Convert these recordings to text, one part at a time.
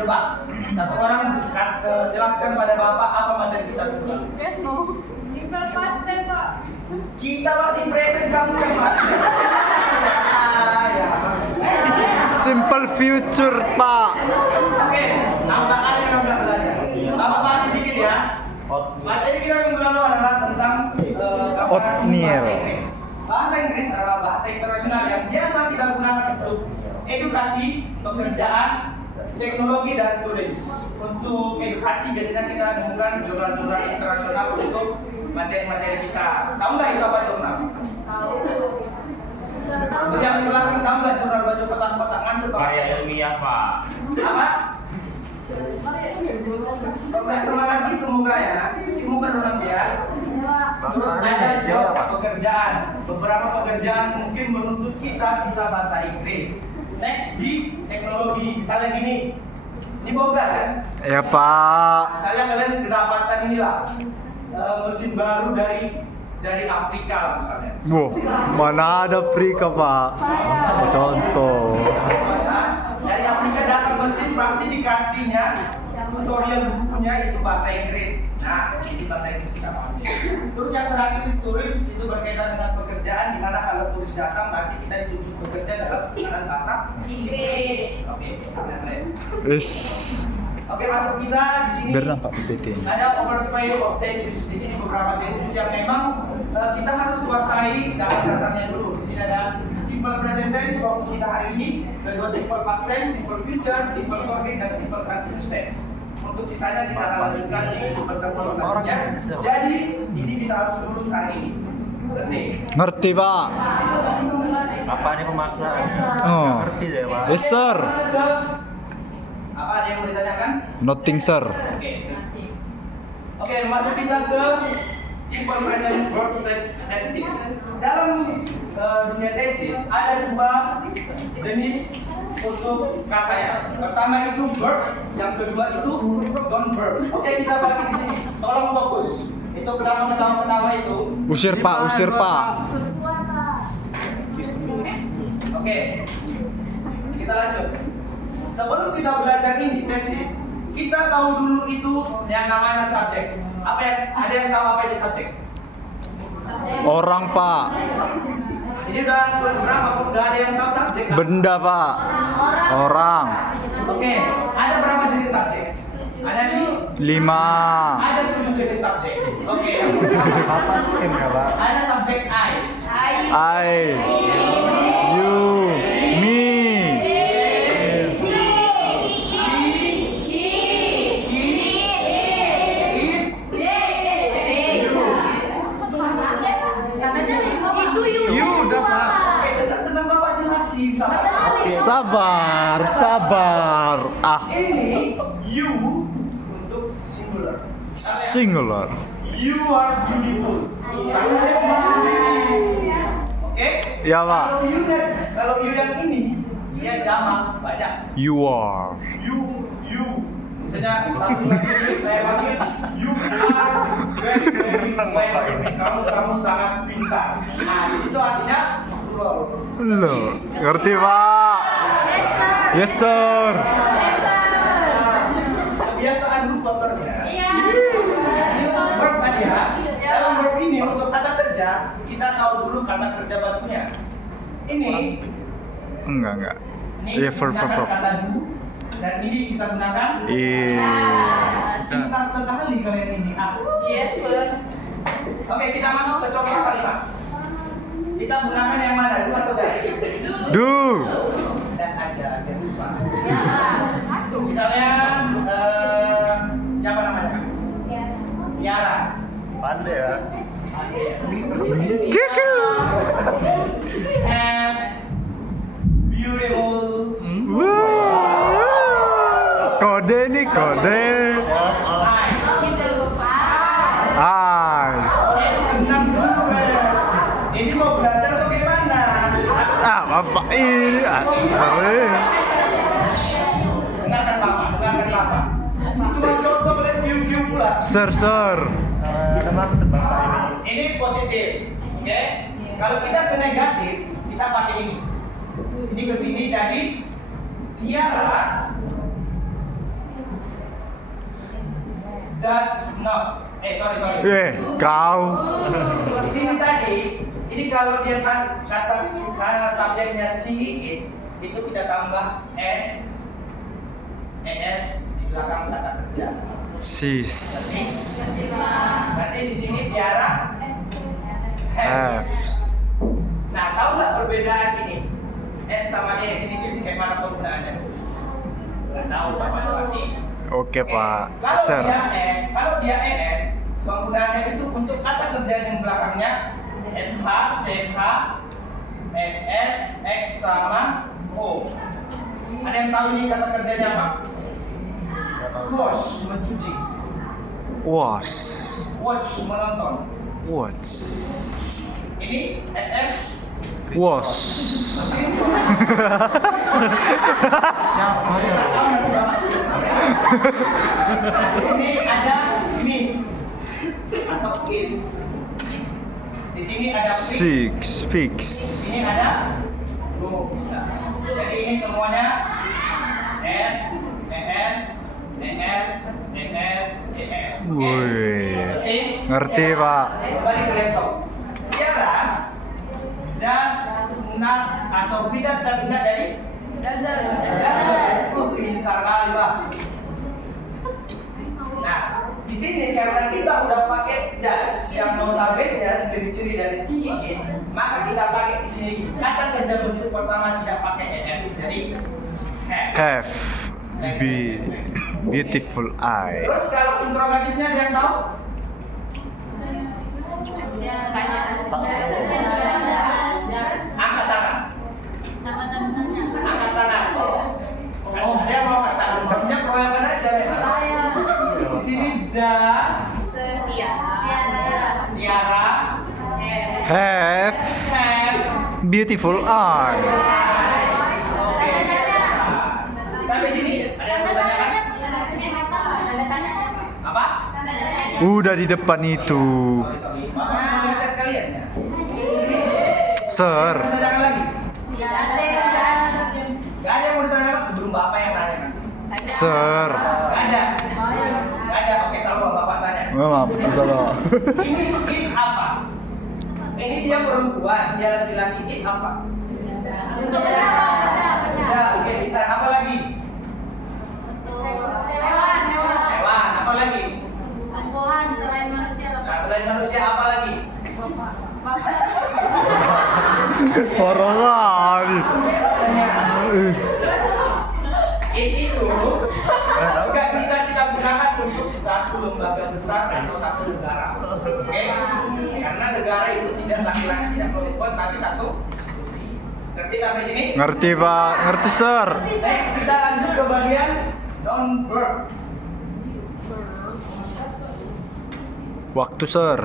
Coba satu orang jelaskan pada Bapak apa materi kita minggu lalu. Simple past tense, Pak. Kita masih present, kamu yang masih. Simple future, Pak. Oke, nambahan yang nambah belajar. Bapak bahas sedikit ya. Materi kita minggu lalu adalah tentang Oatmeal. bahasa Inggris. Bahasa Inggris adalah bahasa internasional yang biasa kita gunakan untuk edukasi, pekerjaan, teknologi dan tulis. Untuk edukasi biasanya kita gunakan jurnal-jurnal internasional untuk materi-materi kita. Tahu nggak itu apa jurnal? Tahu. Untuk yang di belakang tahu nggak jurnal baju kotak-kotak ngantuk Pak? Karya ilmiah, Pak. Apa? Kok nggak semangat gitu muka ya? Cuci muka dulu ya. Terus ada job pekerjaan. Beberapa pekerjaan mungkin menuntut kita bisa bahasa Inggris. Next di teknologi, misalnya gini. Ini boga kan? Ya, Pak. Misalnya kalian kedapatan inilah mesin baru dari Afrika lah misalnya. Wow, mana ada Afrika, Pak? Contoh. Dari Afrika datang mesin pasti dikasihnya tutorial bukunya itu bahasa Inggris. Nah, ini bahasa Inggris kita pakai. Terus yang terakhir itu turis itu berkaitan dengan pekerjaan di mana kalau turis datang berarti kita dituntut bekerja dalam bahasa Inggris. Oke, Wis. Oke, masuk kita di sini. Biar nampak PPT. Ada overview of tenses. Di sini beberapa tenses yang memang kita harus kuasai dalam dasarnya dulu. Di sini ada simple present tense fokus kita hari ini, kedua simple past tense, simple future, simple perfect dan simple continuous tense. Untuk sisanya kita akan lanjutkan di pertemuan selanjutnya. Jadi ini kita harus lulus hari ini. Ngerti? Ngerti, Pak? Apa ini pemaksaan? Oh. Ngerti deh, Pak. Yes, sir. Apa ada yang mau ditanyakan? Nothing, sir. Oke, masuk kita ke simple present verb tenses. Dalam dunia tenses ada dua jenis untuk kata ya. Pertama itu verb, yang kedua itu non verb. Oke, kita bagi di sini. Tolong fokus. Itu ketawa itu. Usir, Pak. Usir, Pak. Oke. Kita lanjut. Sebelum kita belajar ini tenses, kita tahu dulu itu yang namanya subjek. Ada yang tahu apa itu subjek? Orang, Pak. Ini udah kelas berapa? Udah ada yang tahu subjek? Kan? Benda, Pak. Orang. Oke, ada berapa jenis subjek? Ada 5. Ada 7 jenis subjek. Oke. Apa sih berapa? Ada subjek I. I. You. Me. Tenang Bapak jelasin Sabar, sabar. Ah, Ini you untuk singular. singular. You are beautiful. Kamu dia cuma sendiri. Oke? Ya, Pak. Kalau you yang ini dia jamak banyak. You are. You. Misalnya satu lagi saya panggil you are very kamu sangat pintar. Nah, itu artinya plural. Loh, ngerti, Pak? Yes, sir. Kebiasaan lupa sernya. Verb tadi ya. Dalam verb ini untuk kata kerja kita tahu dulu kata kerja bakunya. Ini Enggak. ini Iya, verb. kata do dan ini kita gunakan. Iya. Pintar sekali kalian ini. Yes, sir. Oke, kita masuk ke contoh kalimat. Kita gunakan yang mana? Do atau das? Do. Das aja, biar lupa. Misalnya, siapa namanya? Tiara. Pandai ya. Kiku. Have beautiful. Kode nih, kode. Eyes. Tenang dulu, men. Ini mau belajar atau gimana? Ah, Bapak ini. Sorry. Dengarkan Bapak. Ini cuma contoh kalian gium-gium pula. Sir. Ada maksud Bapak ini. Ini positif, oke? Kalau kita ke negatif, kita pakai ini. Ini ke sini jadi Tiara does not. Sorry. Kau. Di sini tadi, ini kalau dia kata subjeknya she, itu kita tambah s, di belakang kata kerja. Sis. Berarti di sini Tiara Have. Nah, tahu nggak perbedaan ini? S sama S ini kayak mana penggunaannya? Nggak tahu, Bapak kasih. Oke Pak. Kalau dia ES, penggunaannya itu untuk kata kerja yang belakangnya SH, CH, SS, X sama O. Ada yang tahu ini kata kerjanya apa? Wash, mencuci. Was. Watch, menonton. Watch. Ini SS. Was. Siapa ya? Di sini ada miss atau kiss. Di sini ada fix. Fix. Ini ada go bisa. Jadi ini semuanya S, ES, ES. Wih. Ngerti Pak. Kembali ke laptop. Tiara does not atau kita tidak dari pintar kali Pak. Nah, di sini karena kita udah pakai das yang notabene ciri-ciri dari si maka kita pakai di sini kata kerja bentuk pertama tidak pakai es. Jadi have. Beautiful eye. Terus kalau interrogatifnya ada yang tahu? Angkat tangan. Angkat tangan. Oh, dia mau angkat tangan. Dia proyekan aja memang. Di sini das Tiara Have beautiful eye. Oke. Sampai sini ada yang mau tanyakan? Apa? Udah di depan itu. Sorry. Bapak mau lihat tes kalian ya? Sir. Mau tanyakan lagi? Gak ada yang mau ditanyakan sebelum Bapak yang nanya nanti. Sir. Gak ada. Oke, selalu Bapak tanya. Maaf, salah. Ini it apa? Ini dia perempuan, dia laki-laki. It apa? Udah, oke, kita apa lagi? Hewan, apa lagi? Nah, selain manusia apa lagi? Orang kali. Itu nggak bisa kita gunakan untuk satu lembaga besar atau satu negara. Oke? Karena negara itu tidak laki-laki tidak perempuan tapi satu institusi. Ngerti sampai sini? Ngerti Pak, ngerti Sir. Next kita lanjut ke bagian noun verb. Waktu Sir.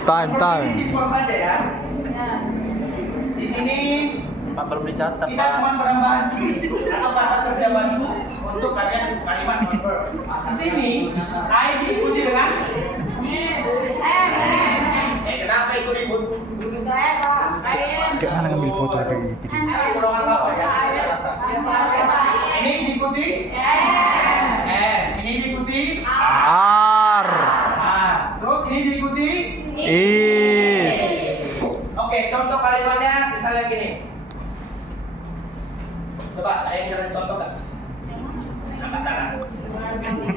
Time. Ini simpel saja ya. Di sini Pak belum dicatat kita Pak. cuma penambahan atau kata kerja bantu untuk kalian kalimat noun verb. Di sini I diikuti dengan kenapa itu ribut? Kayak mana ngambil foto dari itu? Golongan apa ya? Ini diikuti ini diikuti R. terus ini diikuti Is. Oke, contoh kalimatnya misalnya gini. Coba saya bisa kasih contoh nggak? Angkat tangan.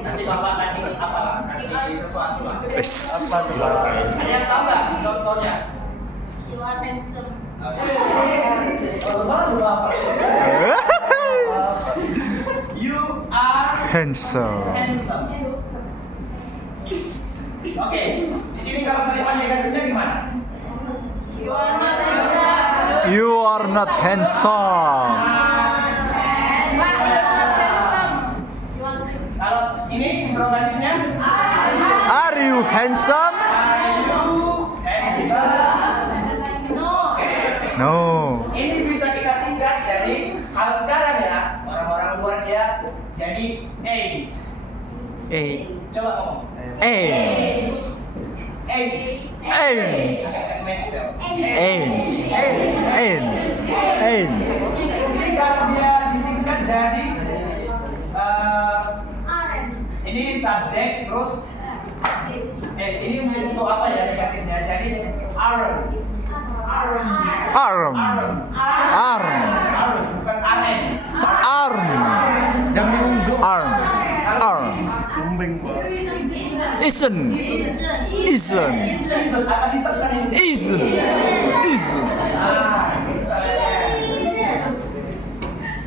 Nanti Bapak kasih apa lah? Kasih sesuatu lah. Apa tuh Pak? Ada yang tahu nggak contohnya? You are Handsome. handsome. Oke, di sini kalau kalimat negatifnya gimana? You are not handsome. Kalau ini interrogatifnya, Are you handsome? are you handsome? No. Ini bisa kita singkat jadi kalau sekarang ya orang-orang luar dia jadi eight. Coba ngomong. Eight. Eight. Eight. Ini kalau dia disingkat jadi ini Ini subjek terus ini untuk apa ya negatifnya? Jadi arm. Arm. Arm. Arm. Arm bukan aren. Arm. Arm. Arm. Sumbing gua. Isn't. Isn't. Akan ditekan ini. Isn't. Isn't.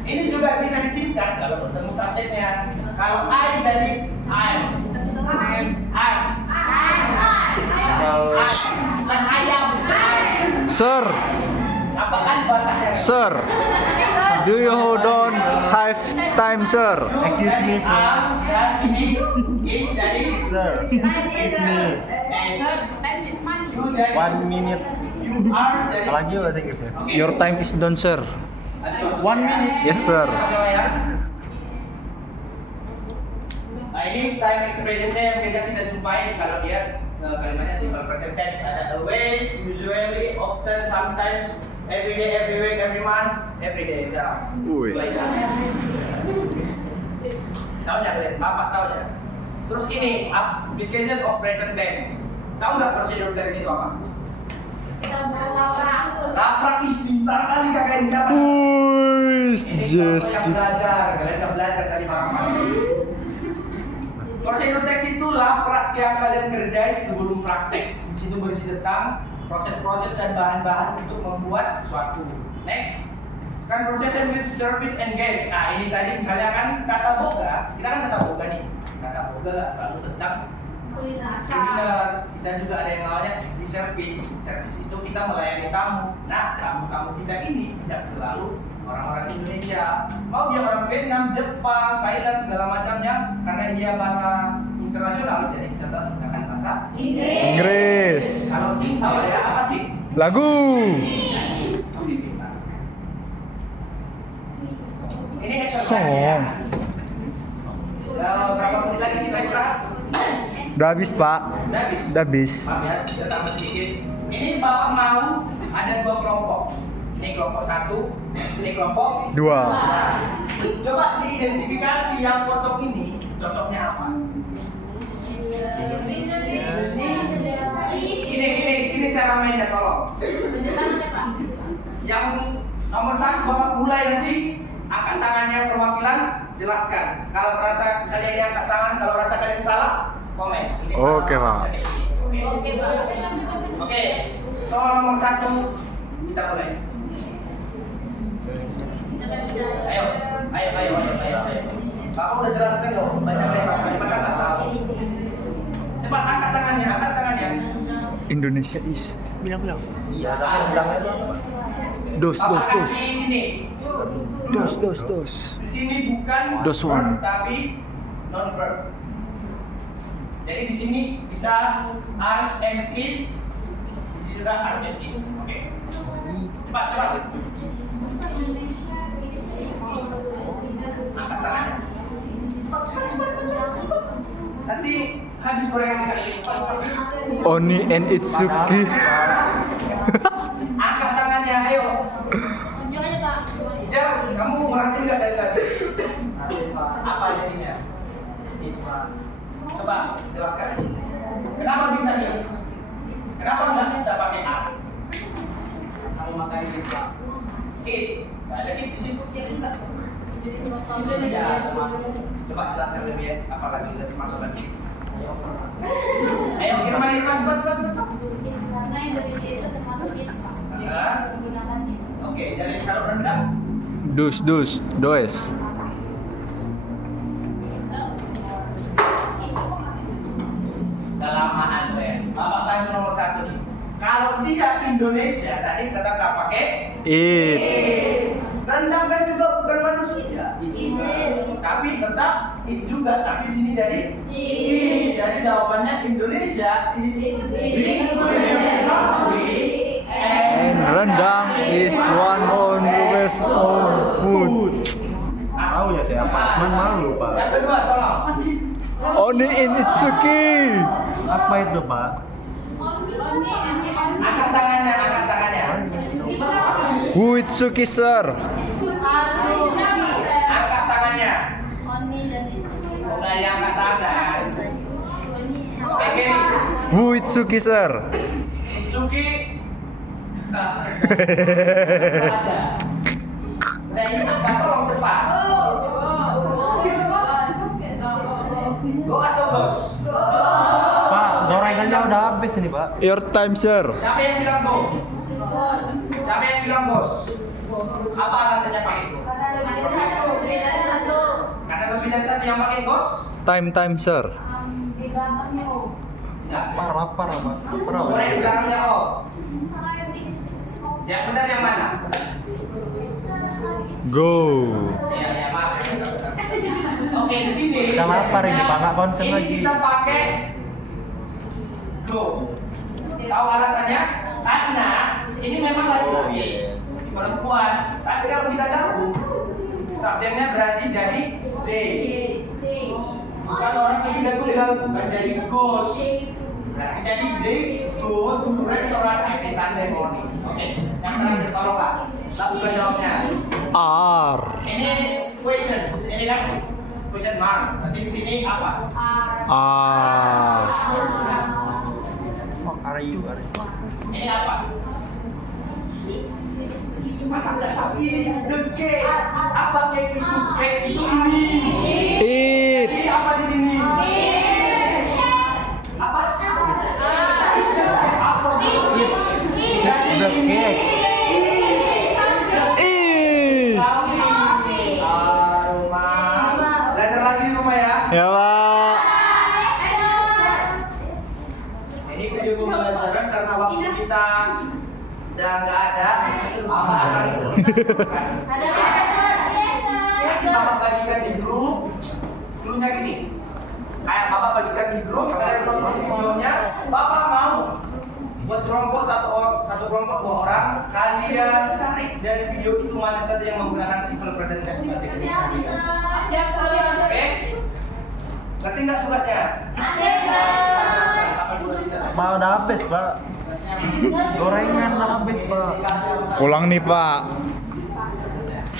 Ini juga bisa disingkat kalau bertemu subjeknya. Kalau I jadi I'm. Bukan ayam. Sir. Apa kan batahnya? Sir. Do you hold on have time, sir? Excuse me, sir. Dan ini is jadi Sir. Excuse me. you jadi 1 minute. you are jadi Lagi bahasa Inggris ya? Oke. Your time is done, sir. 1 minute. Yes, sir. Nah ini time expressionnya yang biasa kita jumpai kalau dia kalimatnya simple present tense. Ada always, usually, often, sometimes, every day, every week, every month, every day. Udah. Wih. Tahu nggak kalian? Bapak tahu nggak? Terus ini application of present tense. Tahu nggak prosedur tense itu apa? Laprak ih pintar kali kakak ini siapa? Wih, Ini bapak yang Jessica. belajar, kalian nggak belajar tadi malam. Prosedur teks itu laprak yang kalian kerjai sebelum praktek. Di situ berisi tentang proses-proses dan bahan-bahan untuk membuat sesuatu. Next, conversation with service and guest. Nah ini tadi misalnya kan kata boga, kita kan kata boga nih. Kata boga nggak selalu tentang kuliner. Kita juga ada yang namanya di service. Service itu kita melayani tamu. Nah tamu-tamu kita ini tidak selalu orang-orang Indonesia, mau dia orang Vietnam, Jepang, Thailand segala macamnya, karena dia bahasa internasional, jadi kita tetap menggunakan bahasa Inggris. Kalau sih apa ya? Apa sih? Lagu. Ini exercise Song. ya. Kalau berapa menit lagi kita istirahat? Udah habis, Pak. Udah habis. Udah habis. Maaf ya, kita tambah sedikit. Ini Bapak mau ada 2 kelompok. Ini kelompok 1, ini kelompok 2. Coba diidentifikasi yang kosong ini cocoknya apa? Ini cara mainnya tolong. Yang nomor 1 Bapak mulai nanti angkat tangannya perwakilan jelaskan. Kalau merasa misalnya ini angkat tangan, kalau rasa kalian salah komen. Ini salah, Oke, Pak. misalnya ini. Oke. Soal nomor 1 kita mulai. Ayo. Bapak udah jelaskan loh, banyak lewat, maka nggak tahu. Cepat angkat tangannya. Indonesia is. Bilang. Iya, tapi rendangnya itu apa? Dos. Bapak kasih ini. Dos. Di sini bukan Dos verb, one. tapi non verb. Jadi di sini bisa are and is, di sini juga are and is. Oke. Cepat. Angkat tangannya. Nanti habis gorengan kita. Oni and Itsuki. Angkat tangannya, ayo. Jam, kamu merhatiin nggak dari tadi? Apa jadinya? Isma. Coba jelaskan. Kenapa bisa is? Kenapa nggak kita pakai a? Kamu makan di Pak. It, nggak ada it di situ. Ya, coba jelaskan lebih ya. Apalagi masuk lagi. Ayo, Irman, cepat. Oke, dari kalau rendang. Dos. Kelamaan lo ya. Bapak tanya nomor 1 nih. Kalau dia Indonesia tadi kata nggak pakai It. rendang kan juga bukan manusia. Tapi tetap it juga. Tapi di sini jadi is. Jadi jawabannya Indonesia is big country And rendang is one on the best of food. Tahu ya siapa? Cuman malu, Pak. Yang kedua tolong. Oni and Itsuki. Apa itu, Pak? Angkat tangannya. Who Itsuki, sir? Angkat tangannya. Oh, nggak ada yang angkat tangan. kan? Oke, Kenny. Wu Itsuki, sir. Suki. Ada. Udah ini Bapak tolong cepat. Go atau gos? Pak, gorengannya udah habis ini, Pak. Your time, sir. Siapa yang bilang go? Siapa yang bilang gos? Apa alasannya pakai gos? Karena lebih dari satu yang pakai gos? Time, sir. Tidak. Lapar, Pak. Lapar. Boleh di belakangnya oh. Yang benar yang mana? Go. Ya, maaf. Oke, di sini. Udah lapar ini, Pak. Nggak konsen ini lagi. Kita pakai go. Tahu alasannya? Karena ini memang laki-laki, perempuan. Tapi kalau kita gabung, subjeknya berarti jadi they. Kalau orang ketiga tunggal bukan jadi goes. Berarti jadi they go to restaurant every Sunday morning. Oke, yang terakhir tolonglah. Lakukan jawabnya. R. Ini question, ini kan question mark. Nanti di sini apa? R. Are you? Ini apa? Masa nggak tahu ini the cake? Apa cake itu? Cake itu ini. Eat. Ini apa di sini? Apa? Apa? The cake. Is. Belajar lagi di rumah ya. Ya, Pak. Ini video pembelajaran karena waktu kita udah nggak ada. Apa akan Nanti Bapak bagikan di grup. Dulunya gini. Kayak Bapak bagikan di grup, kalian nonton videonya. Bapak mau buat kelompok satu kelompok 2 orang, kalian cari dari video itu mana saja yang menggunakan simple present tense sebagai kenyataan. Oke? Ngerti nggak tugasnya? Apa tugas kita? Pak, udah habis, Pak. Gorengan udah habis, Pak. Pulang nih, Pak.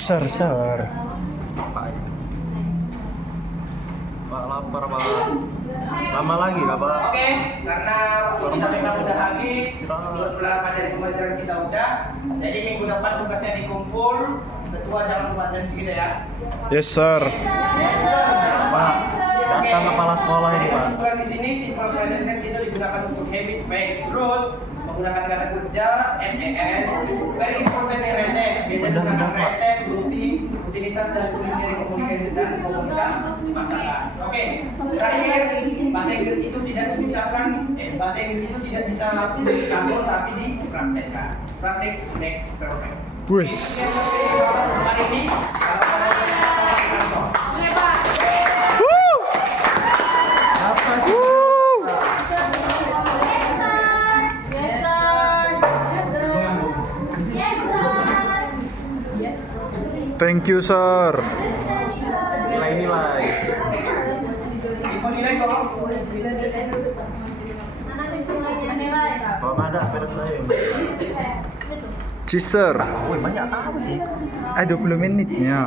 Sir. Pak, lapar, Pak. Lama lagi, Kak, Pak. Oke, karena waktu kita memang udah habis, beberapa dari pembelajaran kita udah. Jadi minggu depan tugasnya dikumpul. Ketua jangan lupa absen kita ya. Yes, sir. Pak, datang kepala sekolah ini, Pak. Kesimpulan di sini simple present tense itu digunakan untuk habit, fact, truth, menggunakan kata kerja, SES, very important resep. Biasanya digunakan resep, rutinitas dan kuliner komunikasi dan komunitas masakan. Oke, terakhir bahasa Inggris itu tidak diucapkan, bahasa Inggris itu tidak bisa langsung dikampung tapi dipraktekkan. Practice makes perfect. Wis. Hari ini kalau kalian kantor. Woo. Apa sih? Woo. Thank you, sir. Nilai-nilai. Info nilai tolong. Kalau nggak ada, beres saya. Ci, sir. Wih, banyak tahu nih. 20 menitnya.